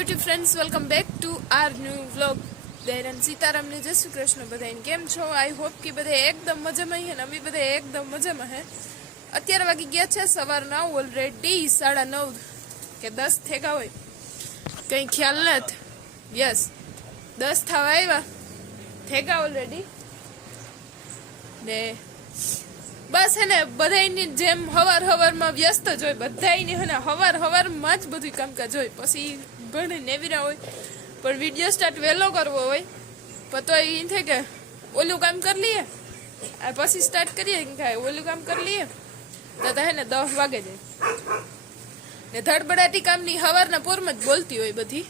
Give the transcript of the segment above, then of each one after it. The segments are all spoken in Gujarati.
YouTube friends, welcome back to our new vlog. દેરાન સીતારામને જય શ્રી કૃષ્ણ બધાને. કેમ છો? આઈ હોપ કે બધા એકદમ મજામાં હે ને અમે બધા એકદમ મજામાં હે. અત્યારે વાગી ગયા છે સવારના ઓલરેડી 9:30 કે 10 થેગા હોય કંઈ ખ્યાલ નથી. યસ 10 થવા આવ્યા થેગા ઓલરેડી ને બસ હે ને બધાની જેમ હવારમાં વ્યસ્ત જ હોય. બધાની હે ને હવારમાં જ બધું કામકાજ હોય. પછી ઘણે નેવીરા હોય પણ વિડીયો સ્ટાર્ટ વહેલો કરવો હોય પણ તો એ થાય કે ઓલું કામ કરી લઈએ પછી સ્ટાર્ટ કરીએ કે ઓલું કામ કરી લઈએ તો હે ને 10 વાગે જાય ને ધડબડાટી કામની હવારના પોરમાં જ બોલતી હોય બધી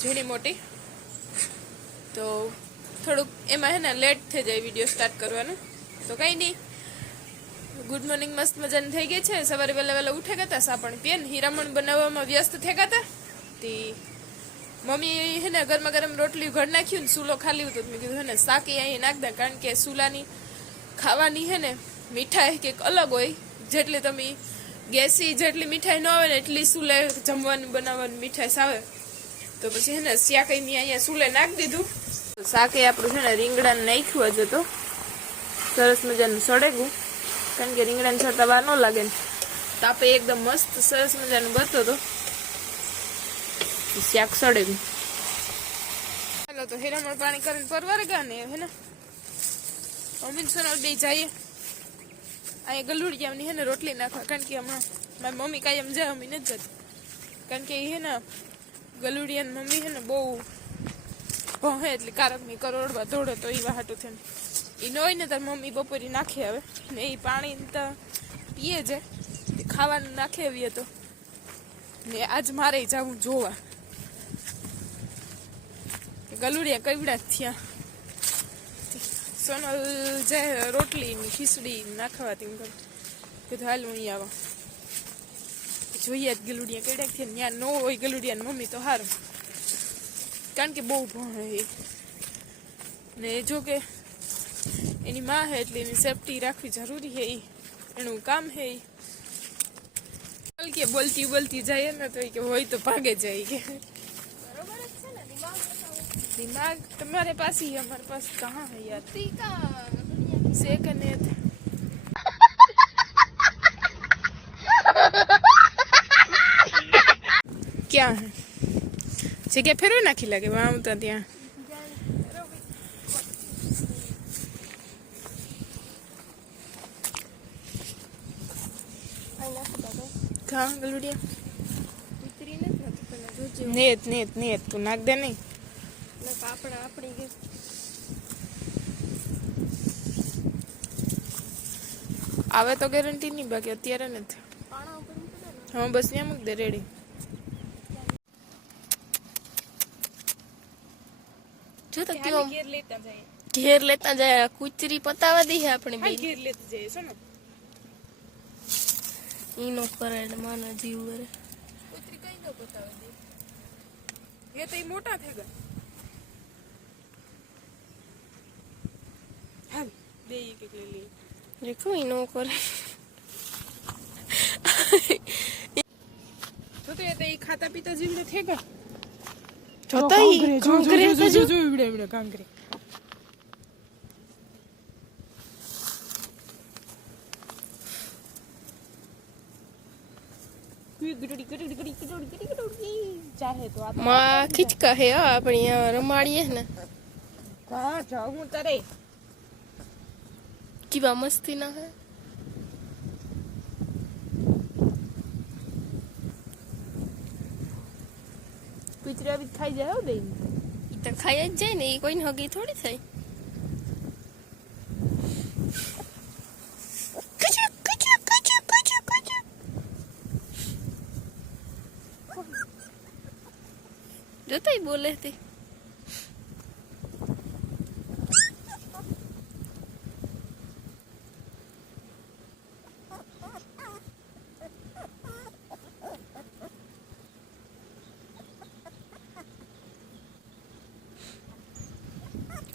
ઝીણી મોટી. તો થોડુંક એમાં હે ને લેટ થઈ જાય વિડીયો સ્ટાર્ટ કરવાનું. તો કંઈ નહીં, ગુડ મોર્નિંગ મસ્ત મજાની થઈ ગઈ છે. સવારે વહેલા ઉઠે ગયા હતા, સાપણ પીએ ને હીરામણ બનાવવામાં વ્યસ્ત થઈ ગયા હતા. તે મમ્મી હે ને ગરમા ગરમ રોટલી ઘડ નાખ્યું ને સૂલો ખાલી હતો. મેં કીધું હે ને શાકી અહીં નાખ દે, કારણ કે સૂલાની ખાવાની હે ને મીઠાઈ કંઈક અલગ હોય. જેટલી તમે ગેસી જેટલી મીઠાઈ ન આવે ને એટલી સૂલે જમવાનું બનાવવાની મીઠાઈ આવે. તો પછી હે ને શાકઈ મેં અહીંયા સૂલે નાખી દીધું. શાકે આપણું છે ને રીંગણાને નાખ્યું જ તો સરસ મજાનું સળેગું, કારણ કે રીંગણાને છડતા વાર ન લાગે ને. તાપે એકદમ મસ્ત સરસ મજાનું બતો હતો શાક સળેગું. ચાલો તો હીરામણ પાણી કરીને પરવારે ગયા ને હે ને અમીન સોનલ બે જઈએ અહીંયા ગલુડિયાની હે ને રોટલી નાખવા. કારણ કે હમણાં મારી મમ્મી કાયમ જાય, અમી નથી જતી. કારણ કે એ હે ને ગલુડિયાની મમ્મી હે ને બહુ ભણે એટલે કારકની કરોડવા દોડે, તો એ વાહાટું થઈને એ ન હોય ને તાર મમ્મી બપોરી નાખી આવે ને એ પાણી તો પીએ છે, ખાવાનું નાખે એવી હતો ને. આજ મારે જવું જોવા ગલુડિયા કઈવડા થયા. સોનલ જાય રોટલી ને ખીચડી નાખવાતી કીધું હાલ હું અહીં આવા જોઈએ જ ગલુડિયા કેવડા થયા. ત્યાં ન હોય ગલુડિયા મમ્મી તો સારું, કારણ કે બહુ ભણે ને. જો કે એની માં હે એટલે એની સેફટી રાખવી જરૂરી હે, એનું કામ હે. કે બોલતી જાય ને તો કે હોય તો ભાગે જાય કે दिमाग तुम्हारे पास ही है, हमारे पास कहाँ है यार. सेकंड क्या है जगह फिर नाखी लगे वहाँ उतर दिया. कहाँ गलुड़िया नेत तू नाक दे नहीं આવે તો ગેરંટી નહીં, બાકી અત્યારે નથી. હા બસ ત્યાં મૂક દે રેડી. જો તો કેવો ઘેર લેતા જાય કુચરી પતાવા દી હે આપણે બે ઘેર લેતા જઈએ છો ને ઈનો કરે એટલે માનો જીવ કરે. કુચરી કઈ નો પતાવા દે એ તો ઈ મોટા થઈ ગયા. હાલ બે એક એક લઈ લે રેખો ઈનો કરે તો એ તો ઈ ખાતા પીતા જીવડે થઈ ગયા. જોતા ઈ કાંકરે તો જો ઈવડે કાંકરે માં ખીચકા હે આપણે અહીંયા રમાડીએ ને. હા જાઉં તારે કેવા મસ્તી ના હે. કુતરા બી ખાઈ જાય બે તો ખાઈ જ જાય ને, એ કોઈને હગી થોડી થાય. જોતા બોલે તે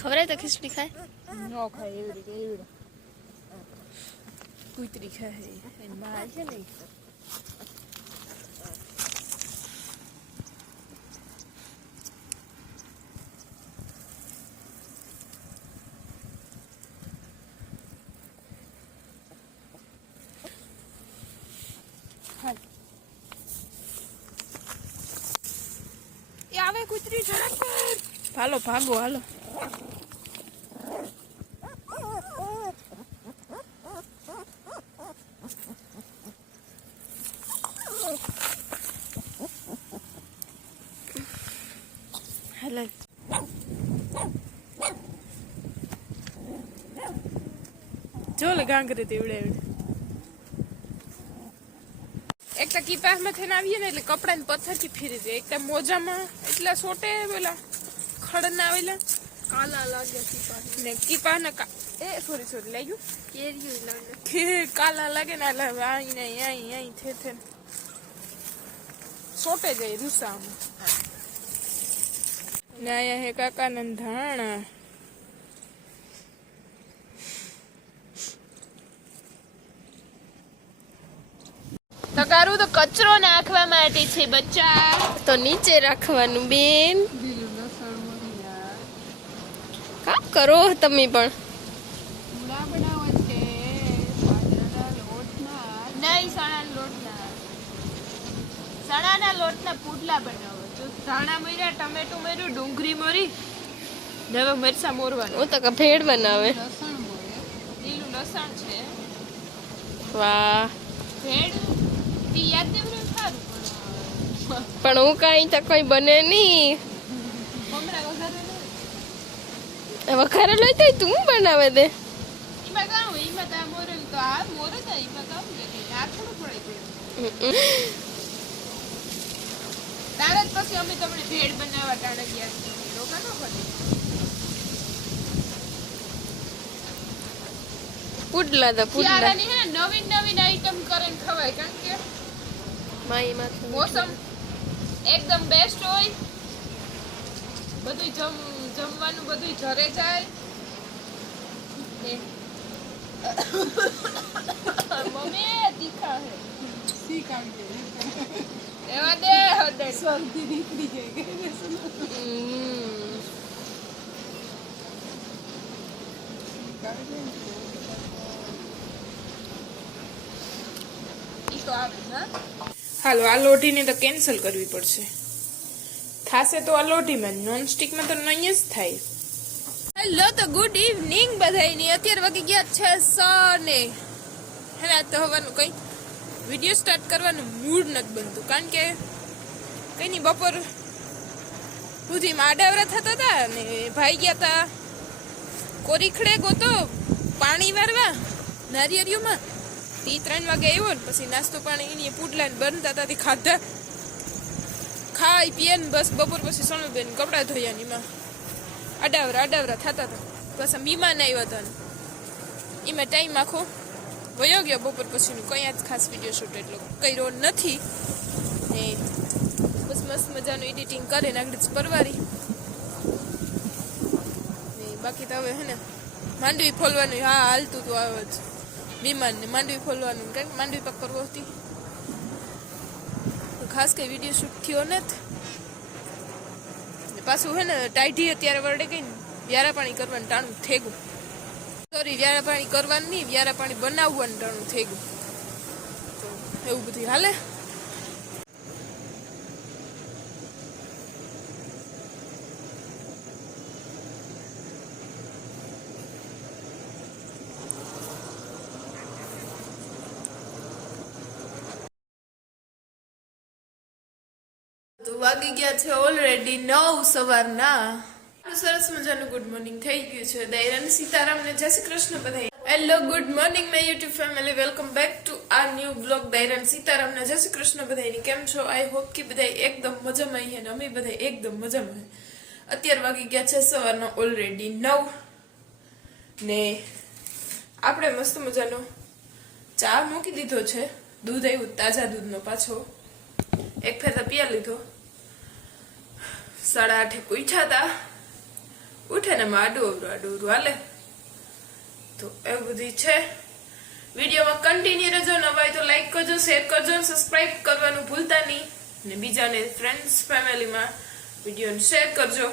ખબર તો ખીચડી ખાય ન ખાય એવી રીતે કુતરી ખાય એની માં છે ને કૂતરી ઝડપ કર. હાલો ભાગો હાલો. હાલો જો લે ગાંગરે તેવડે એક તો કીપાસમાં થઈને આવીએ ને એટલે કપડાને પથ્થરથી ફેરી દે. એક તો મોજામાં એટલા સોટે પેલા ખડ ના આવેલા કાલા લાગે કીપાસ ને કીપાના સોરી લાગ્યું કેરીયું લાગે કે કાલા લાગે ને એટલે અહીં નહીં અહીં થે સોટે જાય રૂસામાં. ને અહીંયા હે કાકાના ધાણા. તગારું તો કચરો નાખવા માટે છે બચ્ચા. તો નીચે રાખવાનું બેન. કામ કરો તમે પણ. ચણાના લોટના પુડલા બનાવો. ધાણા મર્યા, ટમેટું મર્યું, ડુંગળી મરી, હવે મરચા મોરવાનું. હું તો ભેળ બનાવે. લીલું લસણ છે. વાહ. ભેળ તી યાદ દેવરું સારું પણ હું કાંઈ તો કોઈ બને નહીં. મમરા વઘારે લઈ તો તું બનાવે દે. એમાં કામ એમાં તા મોરેલું તો આ મોરે તો એમાં કામ કે આ થોડું પડે છે. તારે પછી અમે તમને ભેળ બનાવવા ટાણે ગયા છીએ. રોકા ન પડે. પુડલા તો પુડલા. શિયાળાની હે નવીન આઈટમ કરીને ખવાય કારણ કે માઈ માથે મોસમ એકદમ બેસ્ટ હોય. બધું જમવાનું બધું જરે જાય. મમ્મી તીખા હે સી કાઢી એવા દે હદે સ્વર્ગથી નીકળી જાય. હાલો આ લોઢીને તો કેન્સલ કરવી પડશે. થાશે તો આ લોઢીમાં, નોનસ્ટિકમાં તો નહીં જ થાય. હેલો તો ગુડ ઇવનિંગ બધાયની. અત્યારે વાગી ગયા છે 6 ને હેના તો હવાનું કઈ વિડીયો સ્ટાર્ટ કરવાનું મૂડ નથી બનતું કારણ કે કઈ નહીં બપોર સુધીમાં આડાવરા થતા હતા ને ભાઈ ગયા હતા કોરીખડે ગોતો પાણી વારવા નારિયેળીઓમાં. 3 વાગે આવ્યો ને પછી નાસ્તો પાણી એની પુડલા ને બનતા હતા ખાધા ખાઈ પીએ ને બસ બપોર પછી સોનુબેન કપડાં ધોયા ને એમાં અડાવરા થતા હતા. બસ મહેમાન આવ્યા હતા ને એમાં ટાઈમ આખો વયો ગયો. બપોર પછીનું કંઈ જ ખાસ વિડીયો શૂટ એટલો કર્યો નથી ને બસ મસ્ત મજાનું એડિટિંગ કરીને આગળ જ પરવારી ને બાકી તો હવે હે ને માંડવી ફોલવાનું હા હાલતું હતું આવે જ મહેમાન ને માંડવી ફોલવાનું કંઈક માંડવી પાક કરવો હતી. ખાસ કઈ વિડીયો શૂટ થયો નથી. પાછું હે ને ટાઈઢી અત્યારે વરડે ગઈ ને વ્યારા પાણી કરવાનું ટાણું થઈ ગયું. સોરી વ્યારા પાણી કરવાનું નહીં, વ્યારા પાણી બનાવવાનું ટાણું થઈ ગયું. તો એવું બધું હાલે. તો વાગી ગયા છે ઓલરેડી 9 સવારના. સરસ મજાનું ગુડ મોર્નિંગ થઈ ગયું છે. દૈરાને સીતારામને જય શ્રી કૃષ્ણ બધાય. Hello good morning my YouTube family, welcome back to our new blog. દૈરાને સીતારામને જય શ્રી કૃષ્ણ બધાયની. કેમ છો? આઈ હોપ કે બધાય એકદમ મજામાં હે ને અમે બધા એકદમ મજામાં હે. અત્યારે વાગી ગયા છે સવારના ઓલરેડી 9 ને આપણે મસ્ત મજાનો ચા મૂકી દીધો છે. દૂધ આવ્યું તાજા દૂધનો પાછો એક ફેતા પીયા લીધો. 8:30 ઉઠ્યા હતા. ઉઠે ને આડું હાલે. તો એવું બધી છે. વિડીયોમાં કન્ટિન્યુ રહેજો. નવા હોય તો લાઈક કરજો, શેર કરજો, સબસ્ક્રાઇબ કરવાનું ભૂલતા નહીં ને બીજાને ફ્રેન્ડ્સ ફેમિલીમાં વિડીયોને શેર કરજો.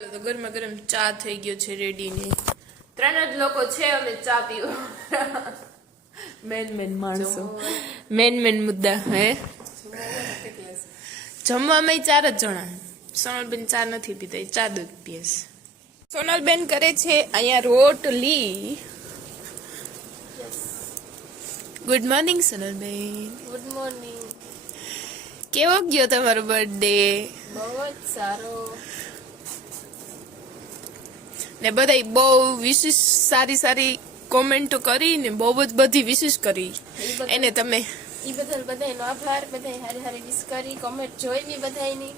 તો ગરમા ગરમ ચા થઈ ગયો છે રેડી ને 3 જ લોકો છે અમે ચા પીવા મેન માણસો મેન મુદ્દા હે જમવામાં 4 જ જણા સોનલબેન ચા નથી પીતા ચા દૂધ પીએ છે સોનલબેન કરે છે અહીંયા રોટલી ગુડ મોર્નિંગ સોનલબેન ગુડ મોર્નિંગ. કેવો ગયો તમારો બર્થડે બહુ જ સારો. ને બધાય બહુ વિશેષ સારી કોમેન્ટો કરી ને બહુ જ બધી વિશેષ કરી એને તમે ઈ બદલ બધાયનો આભાર. બધાય હારી હારી વિશ કરી, કોમેન્ટ જોઈ બી બધાયની.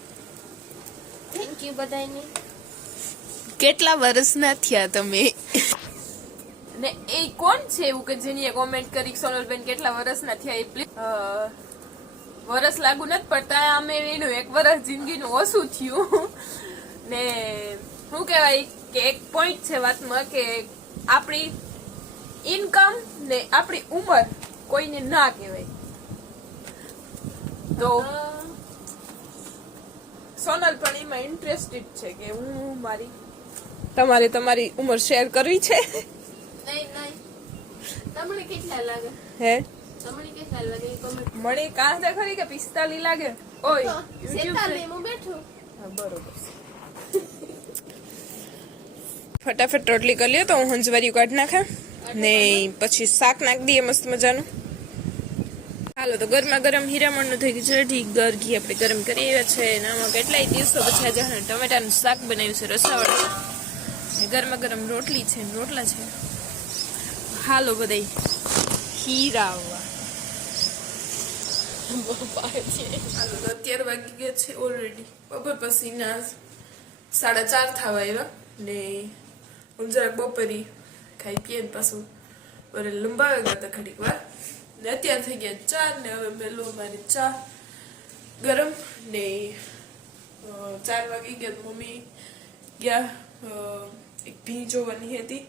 Thank you બધાયની. કેટલા વર્ષના થયા તમે ને એ કોણ છે એવું કે જેની કોમેન્ટ કરી સોનલબેન કેટલા વર્ષના થયા એ પ્લીઝ વરસ લાગુ નથી પડતા અમે એનું 1 વર્ષ જિંદગીનું ઓછું થયું ને શું કહેવાય કે એક પોઈન્ટ છે વાતમાં કે આપણી ઇન્કમ ને આપણી ઉંમર કોઈને ના કહેવાય તો સોનલ પણ એમાં ઇન્ટરેસ્ટેડ છે કે હું તમારી ઉંમર શેર કરવી છે નહીં તમને કેટલા લાગે? હે તમને કેટલા લાગે કોમેન્ટ? મને કાંધે ખરી કે 45 લાગે ઓય 47 હું બેઠું. બરોબર ફટાફટ રોટલી કરી લ્યો તો હું હંજવારી કાઢ નાખા ને પછી શાક નાખ દઈએ મસ્ત મજાનું. હાલો તો ગરમા ગરમ હીરામણનું થઈ ગયું છે ઠીક ઘી આપણે ગરમ કરી આવ્યા છે અને આમાં કેટલાય દિવસો પછી આજે ટમેટાનું શાક બનાવ્યું છે રસાવાળું ને ગરમા ગરમ રોટલી છે રોટલા છે. હાલો બધાય હીરાવા હાલો તો અત્યારે વાગી ગયા છે ઓલરેડી બપોર પછીના 4:30 થવા આવ્યા ને જરાક બપોરી ખાઈ પીએ ને પાછું બરે લંબાવી ગયા હતા ઘડીક વાર ને અત્યારે થઈ ગયા 4 ને હવે મેલો મારી ચા ગરમ ને 4 વાગી ગયા મમ્મી ગયા એક ભી જોવાની હતી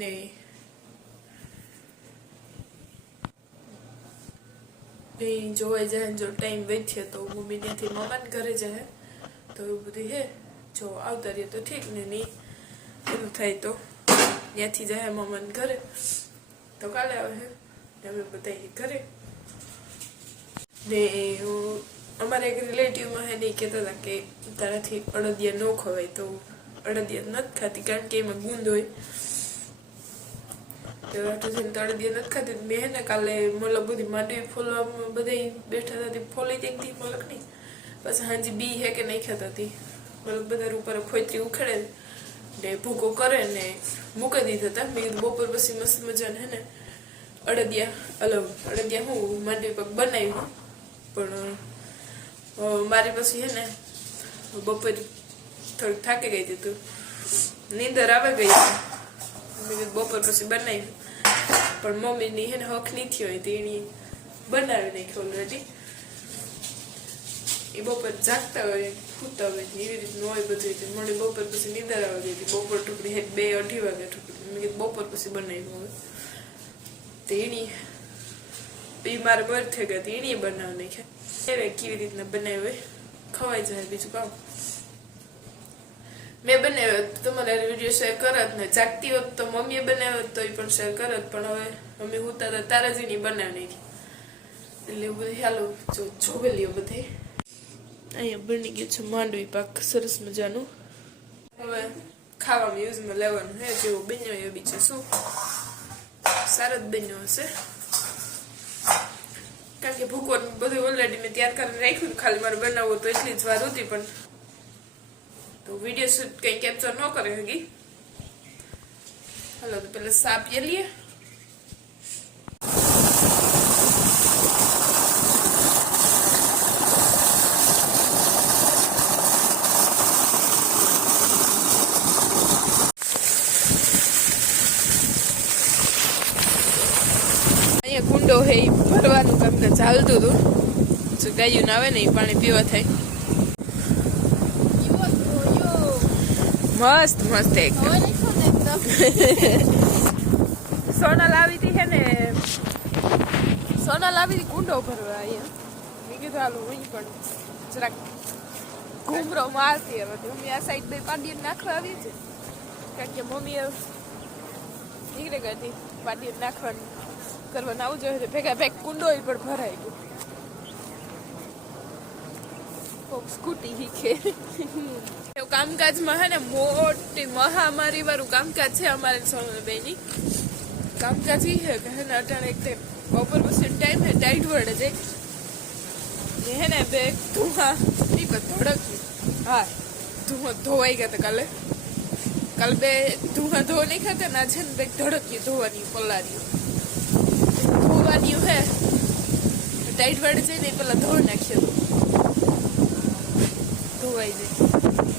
ને ભી જોવાઈ જાય જો ટાઈમ વેચ્યો તો મમ્મી ત્યાંથી મામાને ઘરે જાય તો એવું બધું હે જો આવતા રહીએ તો ઠીક ને નહીં એવું થાય તો ત્યાંથી જાય મામાને ઘરે તો કાલે આવે હે અમે બધા ઘરે ને અમારા એક રિલેટિવમાં હે નહીં કહેતા હતા કે તારાથી અડદિયા ન ખવાય તો અડદિયા નથી ખાતી કારણ કે એમાં ગુંદ હોય તો અડદિયા નથી ખાતી મેં હે ને કાલે મલક બધી માંડવી ફોલવામાં બધા બેઠા હતા ફોલી ત્યાંથી મલક નહીં પછી હાજી બી હે કે નહીં ખાતા હતી મલક બધા ઉપર ખોતરી ઉખેડે ને ભૂકો કરે ને મૂકી દીધા હતા મેં બપોર પછી મસ્ત મજાને હે ને અડદિયા હું માંડવી પગ બનાવ્યું પણ મારી પછી હે ને બપોર થોડુંક થાકી ગઈ હતી તું નીંદર આવે ગઈ મેં બપોર પછી બનાવ્યું પણ મમ્મીની હે ને હક નહીં થયો હોય તો એની બનાવી નાખ્યું ઓલરેડી એ બપોર જાગતા હોય ખૂતા હોય એવી રીતનું હોય બધું મને બપોર પછી નીંદર આવી ગઈ હતી બપોર ટુકડી 2-2:30 વાગે ટુકડી મેં કીધું બપોર પછી બનાવ્યું હવે તો એની એ મારા બર થઈ ગયા હતી એની બનાવી નાખ્યા એવે કેવી રીતના બનાવ્યું હોય ખવાઈ જાય બીજું કામ મેં બનાવ્યો તમારે વિડીયો શેર કરત ને જાગતી હોત તો મમ્મીએ બનાવ્યો તો એ પણ શેર કરત પણ હવે મમ્મી હુતા હતા તારા જ એની બનાવી નાખી એટલે એવું બધું હાલો જોવે લ્યો બધે અહીંયા બની ગયું છે માંડવી પાક સરસ મજાનું હવે ખાવામાં યુઝમાં લેવાનું હે જેવો બન્યો એ બી છે શું સારો જ બન્યો હશે કારણ કે ભૂકો બધું ઓલરેડી મેં તૈયાર કરીને રાખ્યું ખાલી મારે બનાવવું તો એટલી જ વાર હતી પણ તો વિડીયો શૂટ કઈ કેપ્ચર ન કરે હગી હાલો તો પેલા સા પીએ લઈએ અહીંયા કુંડો હે ભરવાનું કામ તો ચાલતું હતું જો ગાયું ના આવે ને એ પાણી પીવા થાય મસ્ત મસ્ત એકદમ સોનલ આવી હતી હે ને સોનલ આવી હતી કુંડો ભરવા અહીંયા મેં કીધું હાલો અહીં પણ જરાક ઘૂમરો મારતી હવે મમ્મી આ સાઈડ બે પાડીને નાખવા આવી છે કારણ કે મમ્મીએ નીકળે ગઈ હતી પાડીને નાખવાનું કરવાનું આવું જોઈએ ભેગા ભેગ કુંડો પણ ભરાઈ ગયો કોક સ્કૂટી શીખે એવું કામકાજમાં હે ને મોટી મહામારી વાળું કામકાજ છે અમારે સોનલબેની કામકાજ ઈ હે કે હે ને અટાણે એક બપોર પછી ટાઈમ હે ટાઈટ વર્ડ છે ये है ना बे धुआं नहीं पर धड़क हाँ धुआं धोवाई गया था कल बे धुआं धो नहीं खाता ना छे बे धड़की धोवानी पलारी धोवानी है टाइट वर्ड से नहीं पहला धो नाखियो धोवाई जाए